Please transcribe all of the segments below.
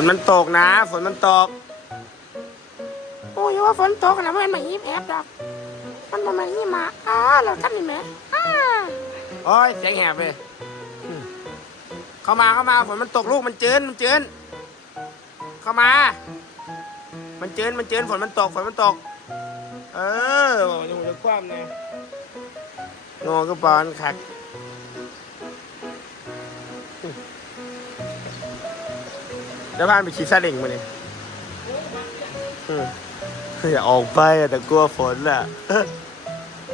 นมันตกนะ ฝนมันตก โอ้ยว่าฝนตกนะมันมาฮีบแอบดอก มันมามาฮีมาอ้าเราท่านนี่แหม่อ้าโอ้ยเสียงแหบเลยอืมเข้ามาเข้ามาฝนมันตกลูกมันเจินมันเจินเข้ามา มันเจินมันเจินฝนมันตกฝนมันตก เออจะจะคว่ำเนี่ยโง่ก็บอลขัก เดี๋ยวพานไปขี่ซาเล้งมาเนี่ยอย่าออกไปอะแต่กลัวฝนอะ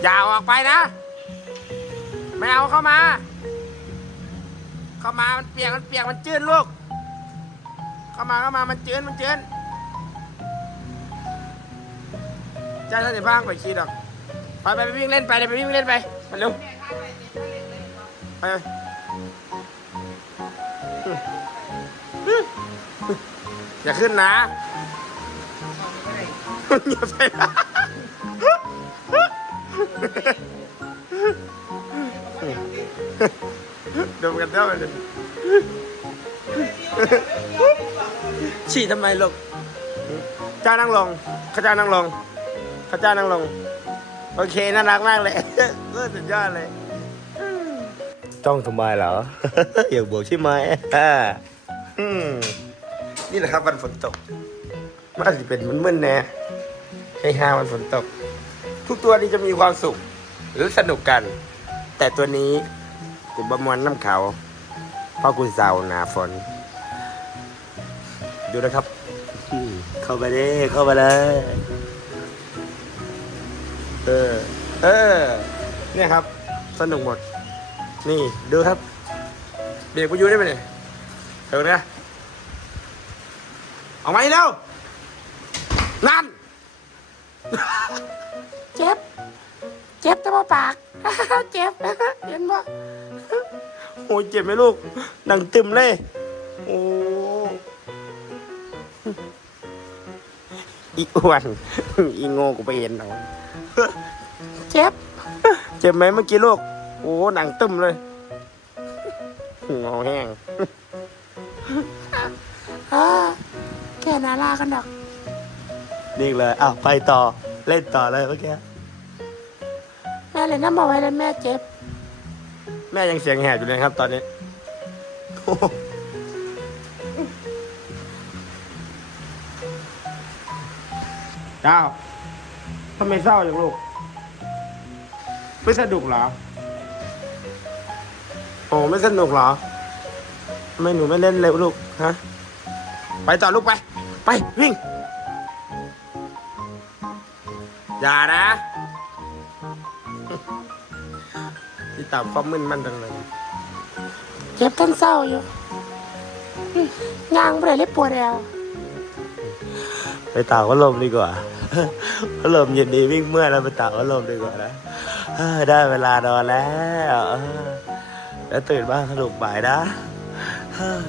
อย่าออกไปนะ ไม่เอาเข้ามา เข้ามามันเปียกมันเปียกมันจืดลูก เข้ามาเข้ามามันจืดมันจืดใจท่านเดี๋ยวพังไปขี่ดอกไปไปไปวิ่งเล่นไปเลยไปวิ่งเล่นไปมาเร็วไปไป อย่าขึ้นนะอย่าไปนะดมกันเท่าเลยฉี่ทำไมลูกเจ้านั่งลงข้าเจ้านั่งลงข้าเจ้านั่งลง โอเค น่ารักมากเลยเออสุดยอดเลยจ้องทำไมเหรอ อยากบวกใช่ไหมอ่าอืม นี่แหละครับวันฝนตกมันอาจจะเป็นมึนแน่ให้ห้าวันฝนตก ทุกตัวนี้จะมีความสุข หรือสนุกกัน แต่ตัวนี้กูบะมวนน้ำเขาเพราะกูเศร้าหนาฝน ดูนะครับ เข้าไปดิเข้าไปเลยเออ เออ เนี่ยครับ สนุกหมด นี่ ดูครับ เบรกกูยูได้ไหมเนี่ยเดี๋ยวนะ เอาไหมแล้ว นั่น เจ็บ เจ็บแต่ว่าปาก เจ็บ เห็นบ่โอ้ยเจ็บไหมลูก ดังตึมเลย โอ้อีอ้วน อีโง่กูไปเห็นเอาเจ็บ เจ็บไหมเมื่อกี้ลูก โอ้หนังตึมเลยงอแห้งอ่า แค่นาลากันดอกนี่เลยอ้าวไปต่อเล่นต่อเลยเมื่อกี้แม่เลยน้ำบอกไว้เลยแม่เจ็บ แม่ยังเสียงแหบอยู่เลยครับ ตอนนี้โอ้โหเจ้าทำไมเศร้าอย่างลูก ไม่สนุกเหรอ โอ้ไม่สนุกเหรอทำไมหนูไม่เล่นเลยลูก ฮะ ไปต่อลูกไป ไป วิ่ง อย่านะ ที่ตามความมึนมันจังเลยเจ็บทั้งเศร้าอยู่อืมย่างไปเลยเลยปวดแอวไปตากพัดลมดีกว่าพัดลมเย็นดีวิ่งเมื่อยแล้วไปตากพัดลมดีกว่านะเอ้อได้เวลานอนแล้วเออแล้วตื่นบ้างสนุกบ่ายนะเฮ้อ